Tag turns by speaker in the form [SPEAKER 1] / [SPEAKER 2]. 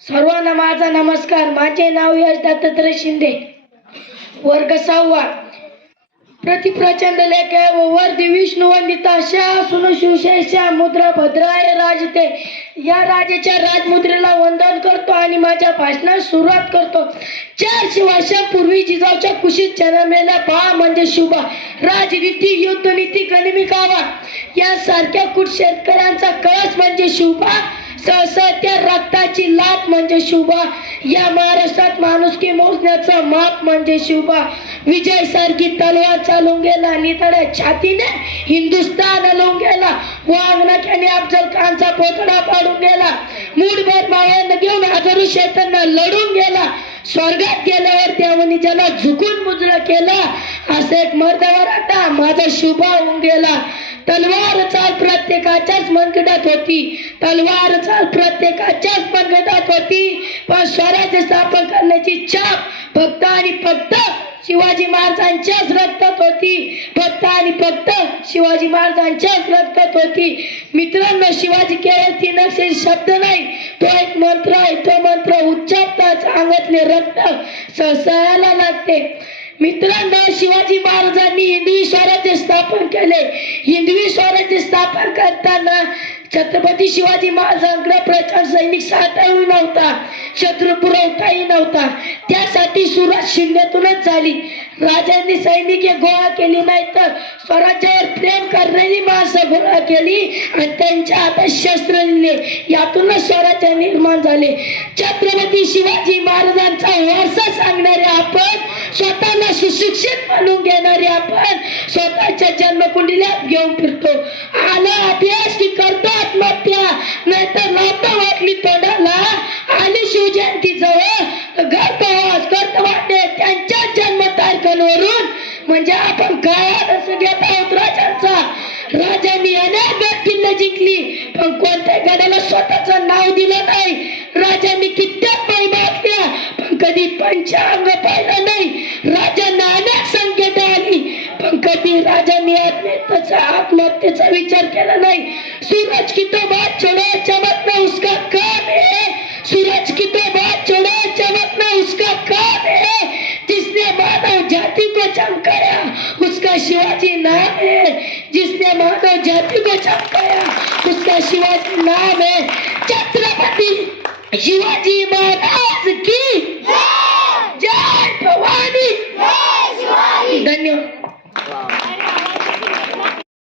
[SPEAKER 1] सर्वांना माझा नमस्कार. माझे नाव यश दत्तात्रय शिंदे. वर्ग सहावा. प्रतिप्रचंड लेख व वर्दी विष्णू वंदिता सुन शिवशेषा मुद्रा भद्राय राजते. या राजेच्या राजमुद्रेला वंदन करतो आणि माझ्या भाषणात सुरुवात करतो. चार शिवाशापूर्वी जिजाऊच्या कुशीत जन्मलेला बा म्हणजे शुभा. राजनीती युद्धनीती गनिमी कावा यासारख्या कुठ शेतकऱ्यांचा कळस म्हणजे शुभा? सहसा त्या रक्ताची लाट म्हणजे शुभा. या महाराष्ट्रात माणुसकी मोजण्याचा माप म्हणजे शुभा. विजय सारखी तलवार चालून गेला नितड्या छातीने हिंदुस्थान हलवून गेला. वाघनाक्याने अफजल खानचा पोतडा पाडून गेला. मूडभर मावळ्यांना घेऊन हजारो शेतांना लढून गेला. स्वर्गात गेल्यावर त्यामुळे ज्याला झुकून मुजरा केला असा एक मर्दवराटा माझा शुभा होऊन गेला. तलवार चाल प्रत्येकाच्याच मनगटात होती. तलवार चाल प्रत्येकाच्याच मनगटात होती. पण स्वराज्य स्थापन करण्याची छाप फक्त आणि फक्त शिवाजी महाराजांच्याच रक्तात होती. फक्त आणि फक्त शिवाजी महाराजांच्याच रक्तात होती. मित्रांनो शिवाजी केवळ तीन अक्षरी शब्द नाही. तो एक मंत्र आहे. तो मंत्र उच्चारताच अंगातले रक्त सहसायला लागते. मित्रांनो शिवाजी महाराजांनी हिंदवी स्वराज्य स्थापन केले. हिंदवी स्वराज्य स्थापन करताना छत्रपती शिवाजी महाराजांकडे प्रचार सैनिक साठाही नव्हता शत्रू पुरवठाही नव्हता. त्यासाठी सुरुवात शून्यातूनच झाली. राजांनी सैनिके गोळा केली नाही तर स्वराज्यावर प्रेम करणारी माणसं गोळा केली आणि त्यांच्या हातात शस्त्र दिले यातूनच स्वराज्य निर्माण झाले. छत्रपती शिवाजी महाराजांचा वारसा सांगणारे आपण सुशिक्षित बनवून घेणारी आपण स्वतःच्या जन्मकुंडीला घेऊन फिरतो. आला अभ्यास की करतो आत्महत्या नाहीतर नव्हतं वाटली तोंडाला आणि शिवजयंती जवळ घर प्रवास करतो वाटते त्यांच्या जन्म तारखांवरून म्हणजे आपण काय असं घेत आहोत राजांचा. राजांनी अनेक गड किल्ले जिंकली पण कोणत्या गडाला स्वतःचं नाव दिलं नाही. राजांनी कित्येक बाई मागल्या पण कधी पंचांग पाहिलं नाही. राजांना अनेक संकट आली. पण कधी राजांनी आत्महत्येचा आत्महत्येचा विचार केला नाही. सूरज की तो बात छोड़ो चमकना उसका काम है. सूरज की तो बात छोड़ो चमकना उसका काम है. जिसने मानव जाति को चमकाया उसका शिवाजी नाम है. जिसने मानव जाति को चमकाया उसका शिवाजी नाम है. छत्रपति शिवाजी महाराज की